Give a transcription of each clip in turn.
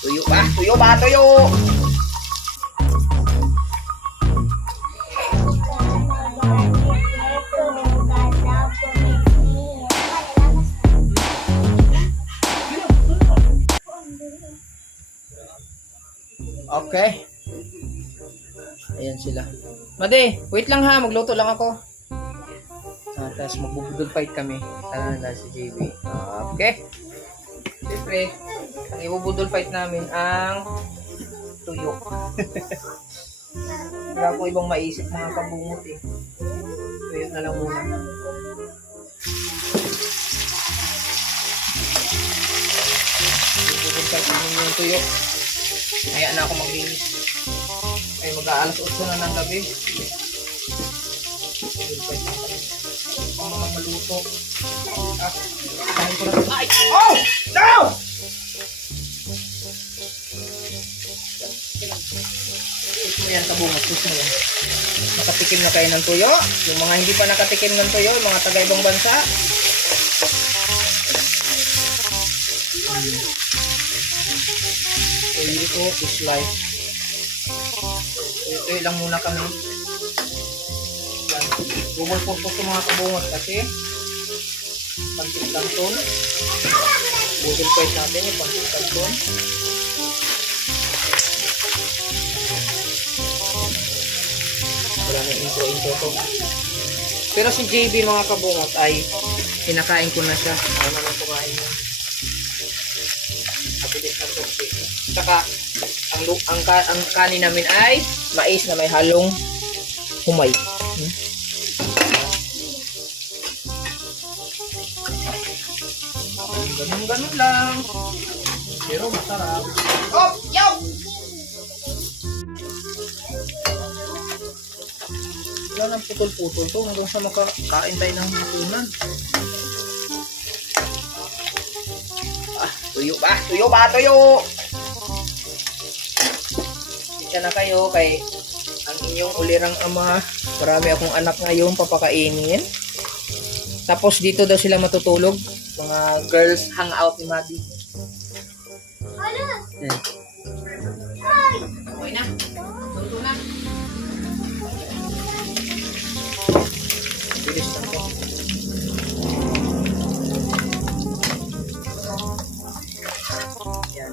Tuyo ba? Tuyo ba? Tuyo! Okay. Ayan sila. Made, wait lang ha. Magluto lang ako. Tapos magbubudol fight kami. Na si JB. Okay. Siyempre, ang ibubudol fight namin ang tuyo. Wala akong ibang maisip mga kabungot eh. Tuyo na lang muna. Ibubudol fight namin yung tuyo. Kaya na ako maglinis. Ay mag-aalas 8 na ng gabi. Ang mga maluto. Kain ko na ito. Ay! Oh! No! Gusto mo yan sa bungas. Gusto mo yan. Nakatikim na kayo ng tuyo. Yung mga hindi pa nakatikim ng tuyo, yung mga taga-ibang bansa. Tuyo is life. Tuyo lang muna kami. Double purpose yung mga kabungot kasi pancit canton. Budol fight natin yung pancit canton. Wala na intro to. Pero si JB mga kabungot ay kinakain ko na siya. Ano naman kumain niya. Kabilis ng toksi. Saka ang kanin namin ay mais na may halong humay. Ganun lang. Pero masarap. Oh! Yo! Wala nang putol-putol to hanggang sa makakain tayo ng hapunan. Tuyo ba? Tuyo ba? Tuyo! Isa na kayo kay ang inyong ulirang ama. Marami akong anak ngayon papakainin. Tapos dito daw sila matutulog. Mga girls hangout ni Madi. Okay na. Tuto na. Bilis lang to. Yan.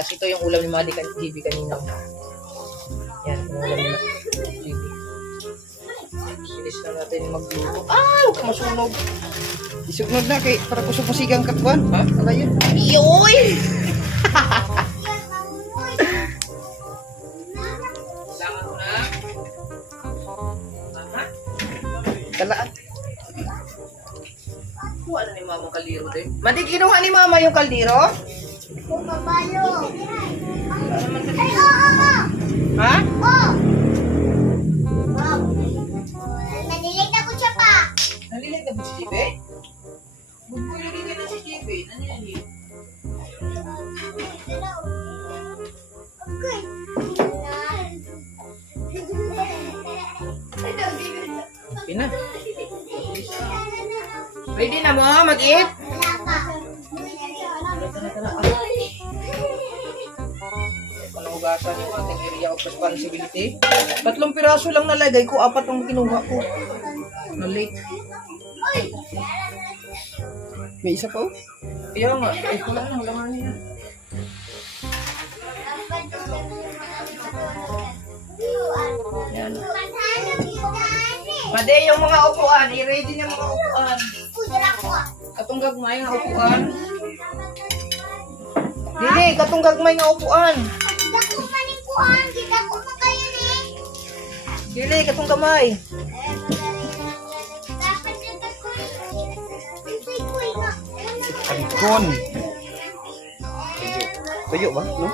Tapos ito yung ulam ni Madi GB kanina. Yan. Yung ulam ni GB. Bilis lang natin magluto. Huwag ka masunog. Isugnod na kay para kusog pasigang katwan. Ha? Ano yun? Iyoy! Kailangan ko na. Tama? Kalaan. Kuha na ni Mama kaldero din. Madi, kinuha ni Mama yung kaldero? Papalo. Ay, oo! Ha? Oo! Wow! Nalilig na ko siya pa! Nalilig na ba si Jibe? Huwag ko nalilig na si Jibe. Nanilig. Okay. Okay na. Ready na mo? Mag-eat? Wala pa. Panugasan yung ating area of responsibility. 3 piraso lang nalagay ko, 4 ang kinuha ko. Na late. May isa pa oh. Kaya nga, wala na, wala nga niya. Yan. Made, yung mga upuan, i-ready niya mga upuan. Katong gagmay nga upuan. Dili, katong gagmay nga upuan. Dili, katong gamay. Alikon. Tuyo ba? No?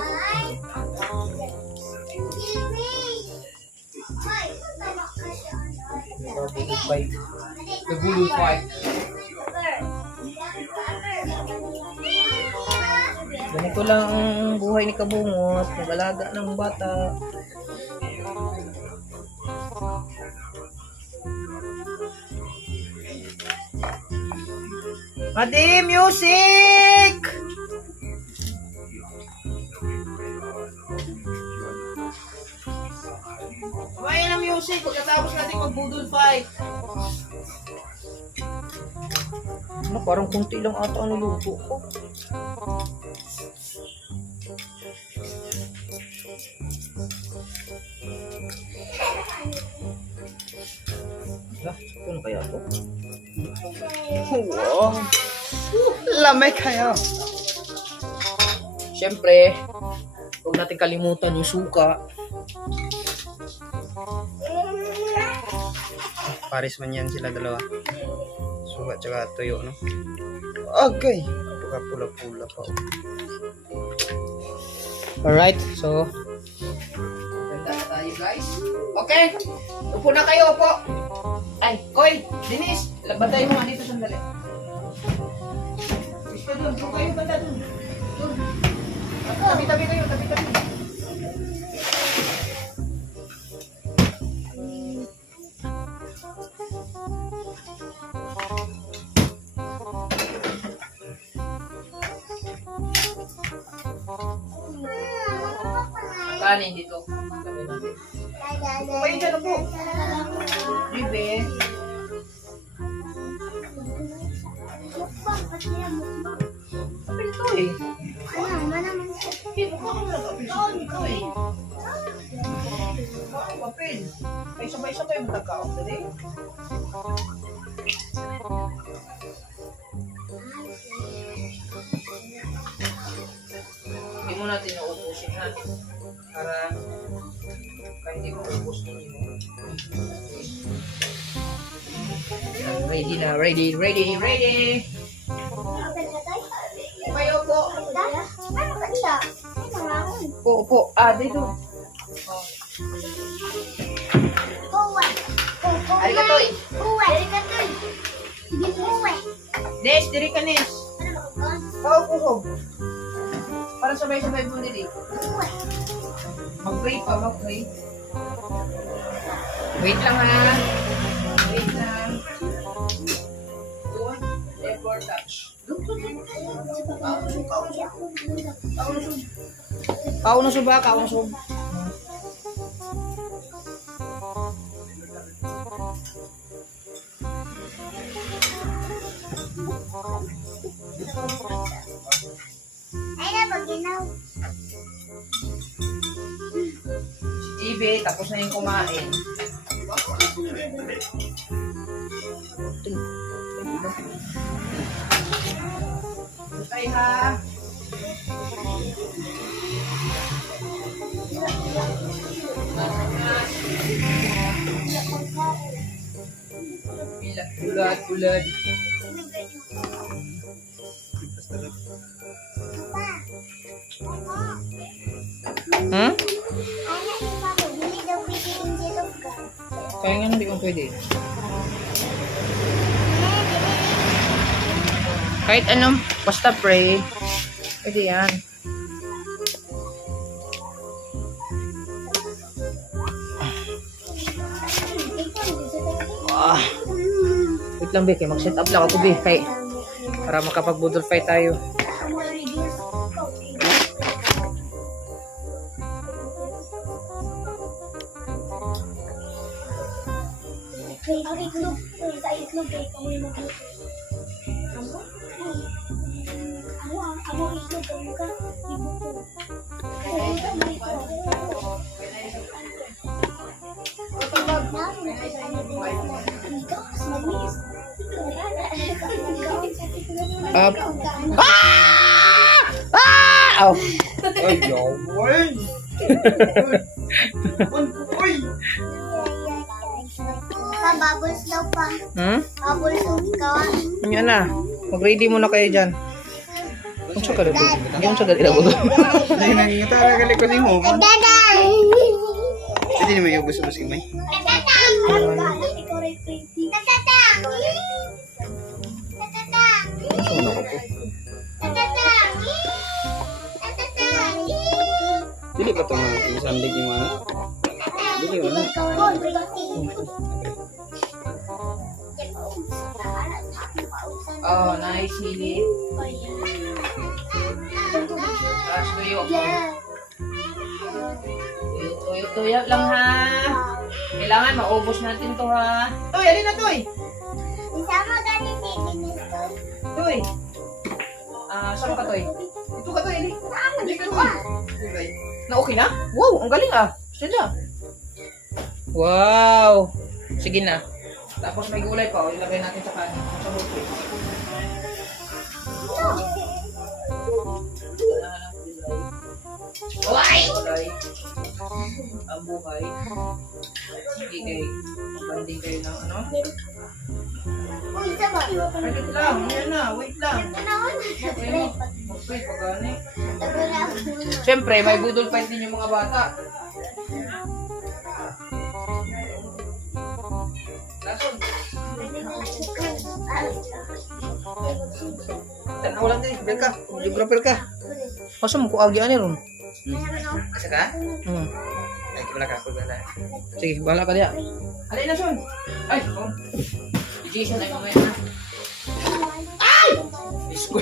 Nagulong fight. Ganito lang ang buhay ni Kabungot. Nag-alaga ng bata. Madi, music! Kumain ng music pagkatapos natin mag-budol fight. Ano, parang kunti lang ata ang niluto ko. Ano kaya ito? Wow! Lamay kaya! Siyempre, huwag natin kalimutan yung suka. Paris man yan sila dalawa. Suka tsaka tuyo, no? Okay! Baka pula-pula pa. Alright, so ganda na tayo guys. Okay! Upo na kayo, upo! Ay, Koy! Denise! Bantay mo nga dito sandali. Gusto doon, doon kayo banda doon. Doon. Tabi-tabi kayo, tabi-tabi. Kanin dito. Tabi natin. Kayo dyan na po. Ribe. Kapil ito eh. Hindi mo ka kung nag-apil ito eh. Kapil. Ay sabay-sabay mo nagkaon dali. Hindi mo natin nauubusin ha. Para hindi mo ubus ninyo. Ready na, ready. Kayo po. Po. Dito. Arigato. Nes, diri ka Nes. Kusog. Para sabay-sabay mo dili. Mag-pray pa, mag-pray. Wait lang ha. Wait lang. Don't ever touch. Kaunusog ba? Kaunusog. Ay na, pag-ginaw. Si JB, tapos na yung kumain. Okay ha. Ulat. Hmm? Hindi daw pwede injilog ka. Kaya nga hindi ko pwede. Kahit anong, basta pray. Pwede yan. Wait lang, Be. Mag-set up lang ako, Be. Para makapag-budol fight tayo. Ang itlog. Sa itlog eh. Kung yung mag-itlog. Amo itlog. Kung ka. Ibuto. Up. Ow! Ay, yawon! Uy! Bubbles daw pa. Bubbles ka. Yan na. Mag-ready muna kayo dyan. Ang sa kalito. Ang sa kalito. Hindi na nga talaga kalikot yung mo. Dada! Hindi naman yung gusto si May. Tatatang! Tatatang! Tatatang! Ano ko po? Tatatang! Tatatang! Dili ka ito nga isandig yung ano. Dili ko na. Oh, nice, Hili. Tapos tuyo ako. Tuyo lang ha. Kailangan maubos natin to ha. Toy, alin na Toy? Isama ganit si Toy. Saan ka Toy? Ito ka Toy, hindi. Hindi ka Toy. Na okay na? Wow, ang galing ah. Sila. Wow. Sige na. Tapos may gulay pa. Ilagay natin sa kanin. Sa buffet. Gulay! Gulay. Ang buhay. Sige kayo. Banding kayo ng ano? Uy, sama. Wait lang. Ayan na. Wait lang. Wait, pagani. Siyempre, may budol fight din yung mga bata. Lason. Tanaw lang din. Bel ka. Geographer ka. Masa mo ko agyan ron? Asa ka? Ay, kibala ka. Sige, bahala ka diya. Alay na, Son. Ay, oh. Jason ay mamaya na. Ay! Isko.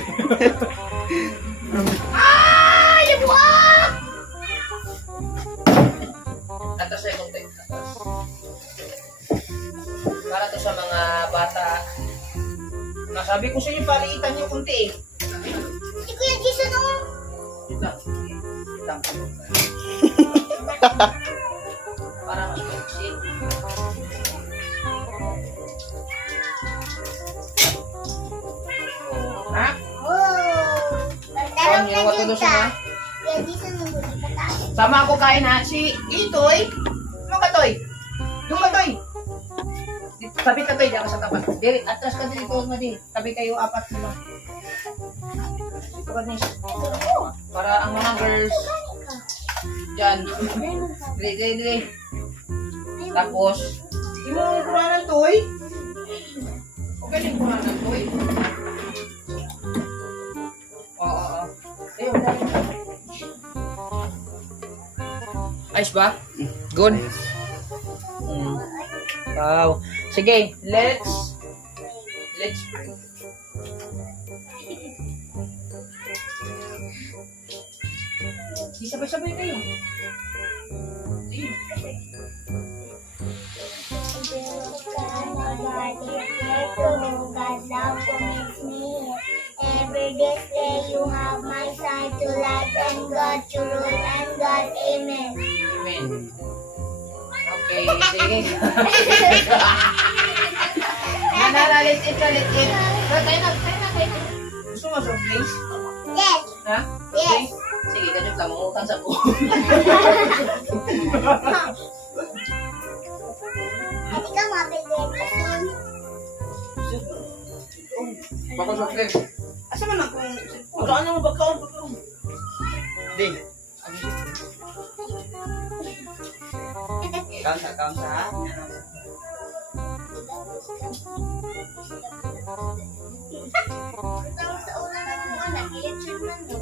Ay! Buwak! Atas ay konti. Atas. Para to sa mga bata. Nasabi ko sa inyo, paliitan niyo konti eh. Si Kuya Jason naman. Kita. Kita. Para mas maiksi. Ha? Tarong yung wato na doon dyan sa ka. Kuya Jason nung huli pa tayo. Sama ako kain ha. Si Itoy. Ano ka Toy? Yung ka Toy. Tabi ka Toy. Diyan ka sa tapat. Diri, atras ka dito na di. Tabi kayo apat sila. Ito ka nis. Para ang mga girls. Diyan. Diri. Tapos. Hindi mo kuranan Toy. Okay din kuranan Toy. Oo. Ayun, dali. Ayos ba? Good? Wow. Sige, let's pray. Di sabay-sabay kayo. Sige. God love commits me. Every day you have my side to light and God to rule and God. Amen. Amen. Okay, sige. Let's eat. Tayo na. Gusto mo soft drinks? Yes. Ha? Yes. Sige, ganyan lang. Mangutang sa buho. Hindi ka mabigyan kasi. Bako soft drinks. Asa man ako? Pagkaan naman pagkaon. Ding. Kaunsa ha? Tawag sa una naman mo anak, election man mo.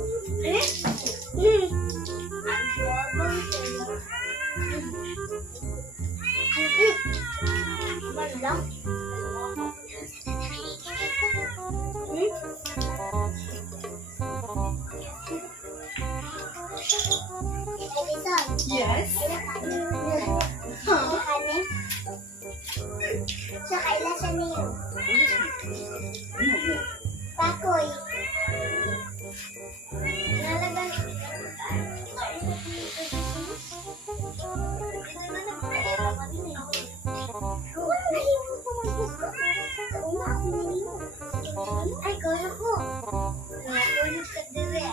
Malang. Yes. Sa kailasan niyo. Pakoy. Nalaban. Ay, kaya ko. Natulog ka dire.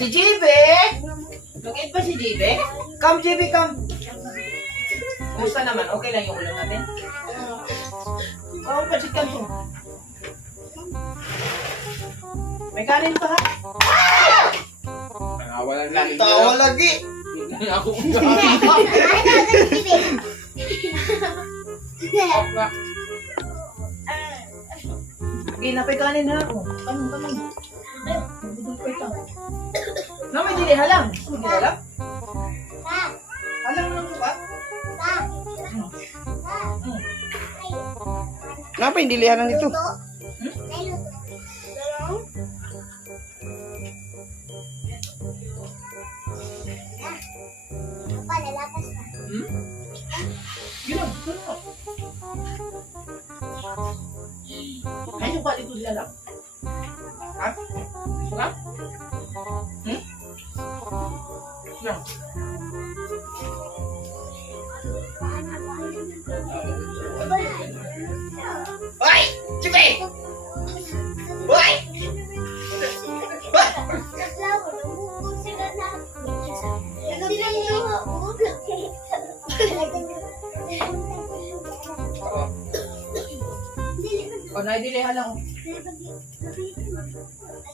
Si JB? Lugit ba si JB? Come JB, come. Kumusta naman? Okay lang yung ulam natin? Oo, pasit ka to. May kanin pa ha? Nangawalan lang. Tawa lagi. Ako Ginapay kanin ha. Oh, kanin. Budol pa ito. Na may dili halang. May dili halang? Pa. Halang lang po ba? Pa. Kenapa yung dilihanan itu? Luto. May luto. Dalawang. Pa, lalapas na. Gilang, ito na. Ay, yung dito sila lang. Ha? Suka? Lang. Hoy! Chibi! Hoy! O, naidili halang.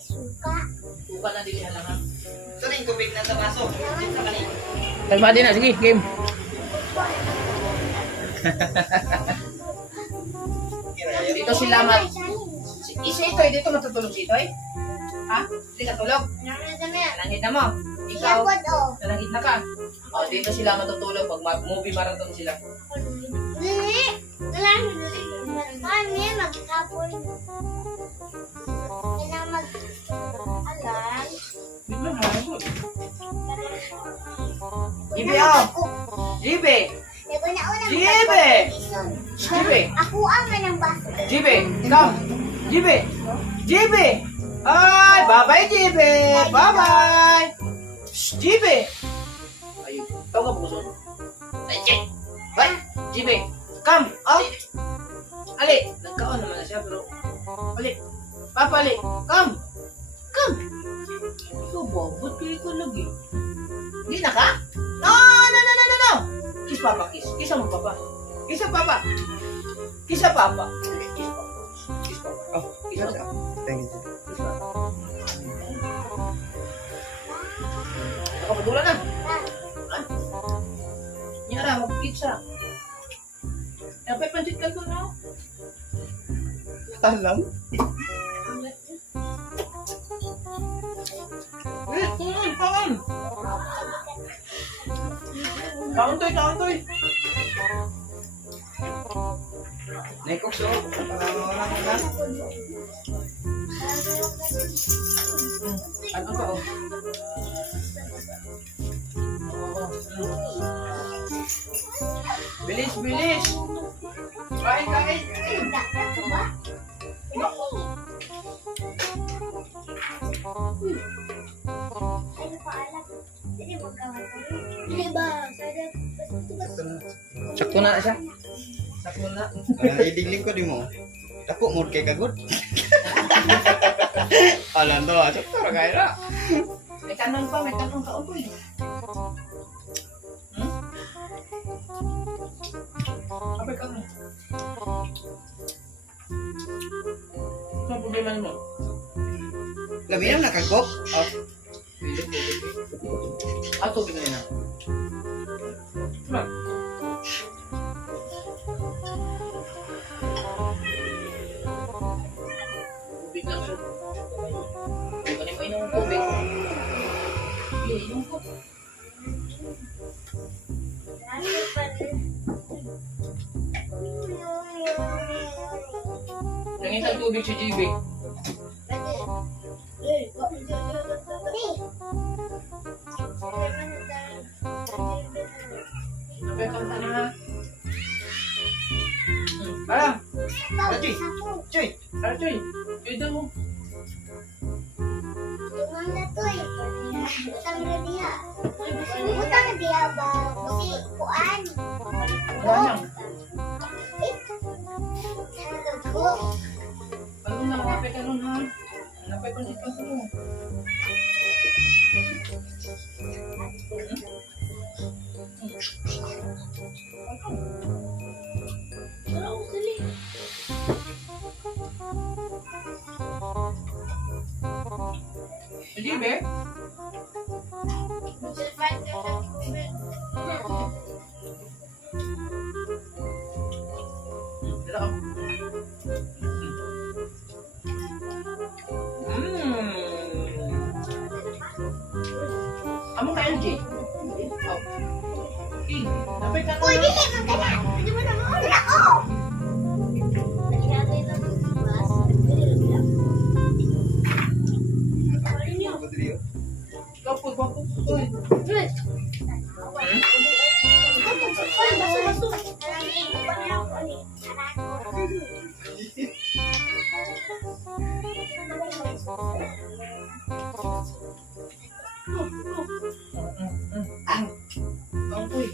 Suka na dili halang ha. Ito na yung tubig na sa baso. Kalma din na, sige, game. Dito si Lamat. Isa ito, dito matutulog dito eh. Ha? Hindi ka tulog? Nalangit na mo. Ikaw, nalangit na ka. O, dito sila matutulog pag movie marathon sila. Jibe oh! Jibe! Jibe! Jibe! Ako ang manang baso. Jibe! Come! Jibe! Jibe! Ay! Bye-bye, Jibe! Bye-bye! Shh, Jibe! Ayun. Ikaw ka puso. Ay, Jibe! Bye! Jibe! Come! Oh! Ali! Nagkaon naman na siya, pero... Ali! Papa, Ali! Come! Come! Ikaw ba? Ba't kayo ko lagi? Hindi na ka? No! No! No! No! No! No! Kiss Papa, kiss. Kiss mo, Papa. Kiss ang Papa. Kiss ang Papa. Kiss Papa. Kiss Papa. Oh, kiss Papa. Thank you. Kiss Papa. Nakapadula na. Nyara, mag-pizza. Dapat pancit ka ko, no? Alam? Kaon! Kaon toy, kaon toy! Nekok so. Parang na. Ano ka, oh? Bilis, bilis! Kain, kain! Sakto na siya. Sakto na. Idigling ko di mo. Dako mood kay kagod. Alam to, sakto ra kay ra. May kanon pa, may kanon ka upoy. Apa kanon? Ano problema mo? Labi na nakagok. Oh. Ato gina na. Ba? Tubig lang siya. Kung mo inom ng tubig. Inom ko. Nangin ang tubig si JB. Napay kanta na ha. Ah! Choy. Choy. Ah, Choy! Choy daw mo. Tumang na to eh. Utang na diha. Utang na diha ba? Kasi kuan. Wala lang. Ko. Ano na, napay ka nun ha. Napay pa dito ko. Hindi, be? Dala ka. Amo ka LG? Oh. Napay ka Uy, na. dili man ka na. Hindi mo na mauna ko. Masyado yung nabas. Dili lang. Kapag bako. Uy. Ang uy.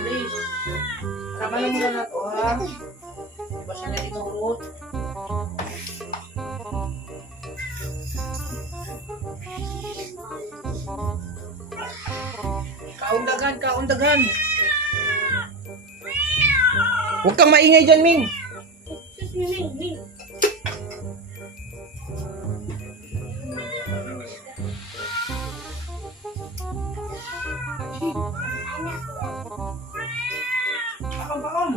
Bilis. Tama lang muna na to, ha? Diba siya na dito urot? Kaundagan, kaundagan. Huwag kang maingay dyan, Ming. Bakam, bakam.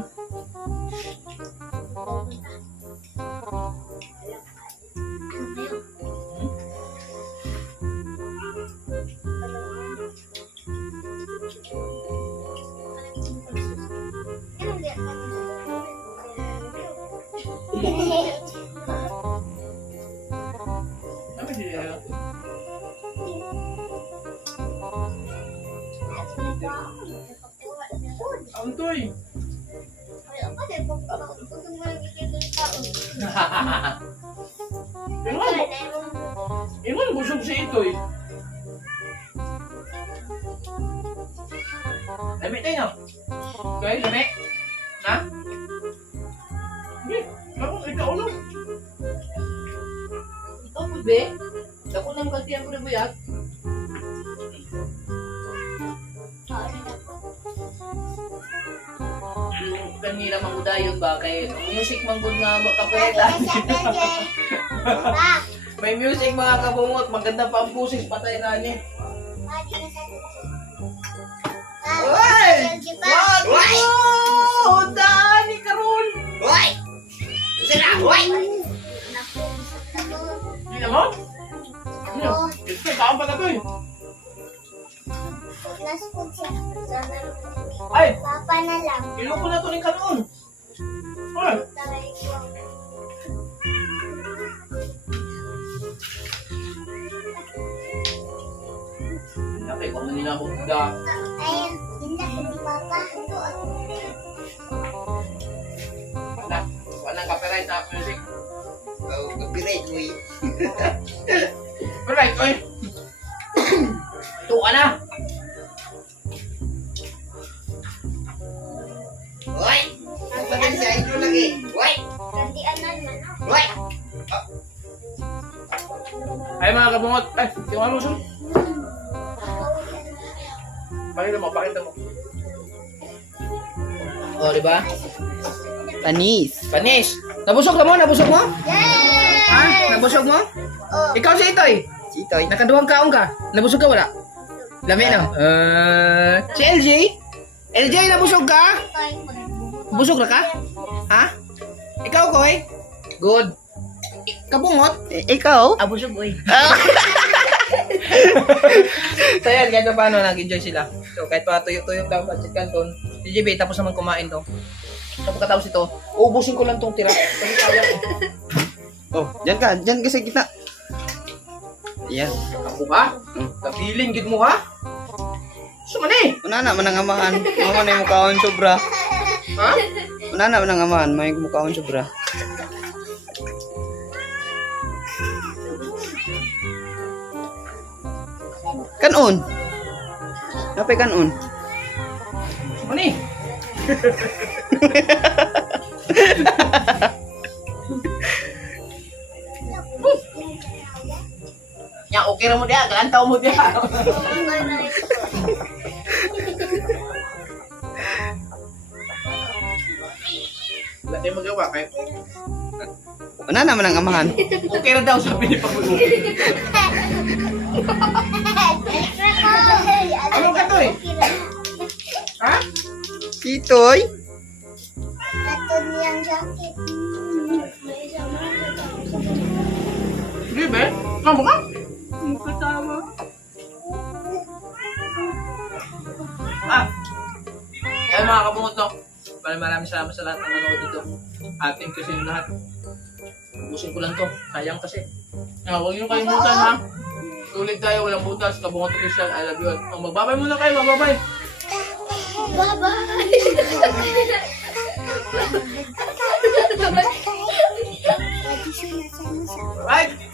Ano sila? Antoy. Ingon busog si Itoy. Lami tayo. Okay, lami. Ha? Hindi. Ako, ikaw ulo. Ikaw po, be. Ako nang kantiyan ko na buyat. Yung kanila mangudayon ba? Kay music manggod na makapweta. May music mga kabungot. Maganda pa ang busis. Patay na niya. Uy! Wag mo! Dani karon! Hoy! Sila! Hoy! Hindi na mo? Ito, saan pa na to eh? Ay! Papa na lang. Iloko na to ng kanon. Ay! Taray ko. Nakay ko man nila akong da. Ayun, hindi ko si Papa. Wala. Wala nang copyright na music. Oh, copyright mo eh. Alright, oy! Ito ka na! Hoy! Ang tagal si Idol lagi. Hoy! Kandian na naman. Hoy! Ay mga kabungot! Ay! Yung ano siya? Pakita mo, pakita mo. O, di ba? Panis. Panis! Nabusog ka mo? Nabusog mo? Yay! Ha? Nabusog mo? Oh. Ikaw si Itoy! Si Itoy. Nakaduwang kaong ka? Nabusog ka wala? Lami no? Si LJ? LJ, nabusog ka? Busog na ka? Ha? Ikaw, Koy? Good. Kabungot? Ikaw? Abusog, oy. So yan, kahit pa paano, nag-enjoy sila. So kahit pa tuyo-tuyo lang, budget kanton. Si JB, tapos naman kumain to. So pagkatapos ito, ubusin ko lang tong tira. Kasi kaya ko. Oh, dyan ka sa gitna. Yan. Ako ba? Kapiling, gid mo ha? Sumani! Una na man ang amahan. Mama na yung mukhaon sobra. Ha? Una na man ang amahan. May mukhaon sobra. Kanon. Napay kanon. Sumani! Ya, okay ra mo dia, kalantaw mo dia. Wala tayo magawa kahit Una na man ang amahan. okay ra daw sabi ni Pangulo. Ano ka to eh? Ha? Si Toy. Nato niyang jacket. May isang Sige, be. Kamo ka? Ang katawa. Ay mga kabungot, no? Maraming salamat sa lahat ng nanonood dito. Ating kasi yung lahat. Ubusin ko lang to. Sayang kasi. Huwag niyo kalimutan, ha? Tuloy tayo, walang butas. Kabungot official. I love you all. Magbabay muna kayo, magbabay. Bye-bye! Right?